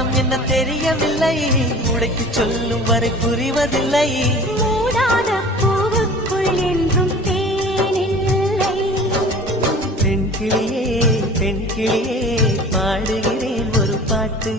காரணம் என்ன தெரியவில்லை, உடைத்து சொல்லும் வரை புரிவதில்லை. மூடாத பூவுக்குள் என்றும் தேனில்லை. பெண் கிளியே, பெண் கிளியே, பாடுகிறேன் ஒரு பாட்டு.